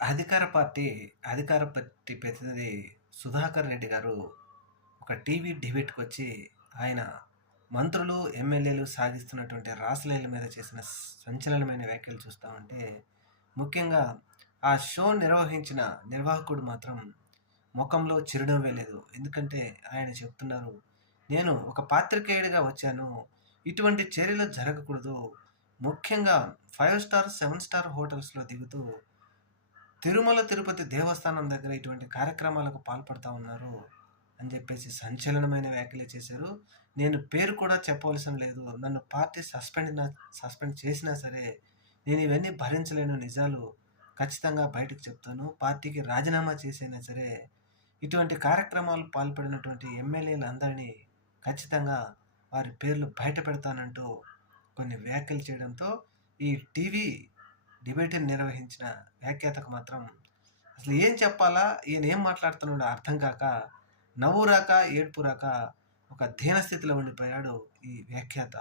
అధికార పార్టీ అధికార పార్టీ ప్రతినిధి సుధాకర్ రెడ్డి గారు ఒక టీవీ డిబేట్కి వచ్చి ఆయన మంత్రులు ఎమ్మెల్యేలు సాగిస్తున్నటువంటి రాసలీల మీద చేసిన సంచలనమైన వ్యాఖ్యలు చూస్తూ ఉంటే ముఖ్యంగా ఆ షో నిర్వహించిన నిర్వాహకుడు మాత్రం ముఖంలో చిరునవ్వే లేదు. ఎందుకంటే ఆయన చెప్తున్నారు నేను ఒక పాత్రికేయుడిగా వచ్చాను. ఇటువంటి చర్యలు జరగకూడదు. ముఖ్యంగా ఫైవ్ స్టార్ సెవెన్ స్టార్ హోటల్స్లో దిగుతూ తిరుమల తిరుపతి దేవస్థానం దగ్గర ఇటువంటి కార్యక్రమాలకు పాల్పడతా ఉన్నారు అని చెప్పేసి సంచలనమైన వ్యాఖ్యలు చేశారు. నేను పేరు కూడా చెప్పవలసిన లేదు. నన్ను పార్టీ సస్పెండ్ సస్పెండ్ చేసినా సరే నేను ఇవన్నీ భరించలేను నిజాలు ఖచ్చితంగా బయటకు చెప్తాను. పార్టీకి రాజీనామా చేసైనా సరే ఇటువంటి కార్యక్రమాలు పాల్పడినటువంటి ఎమ్మెల్యేలందరినీ ఖచ్చితంగా వారి పేర్లు బయట పెడతానంటూ కొన్ని వ్యాఖ్యలు చేయడంతో ఈ టీవీ డిబేట్ని నిర్వహించిన వ్యాఖ్యాతకు మాత్రం అసలు ఏం చెప్పాలా? ఈయన ఏం మాట్లాడుతున్నాడో అర్థం కాక నవ్వు రాక ఏడుపు రాక ఒక దీనస్థితిలో ఉండిపోయాడు ఈ వ్యాఖ్యాత.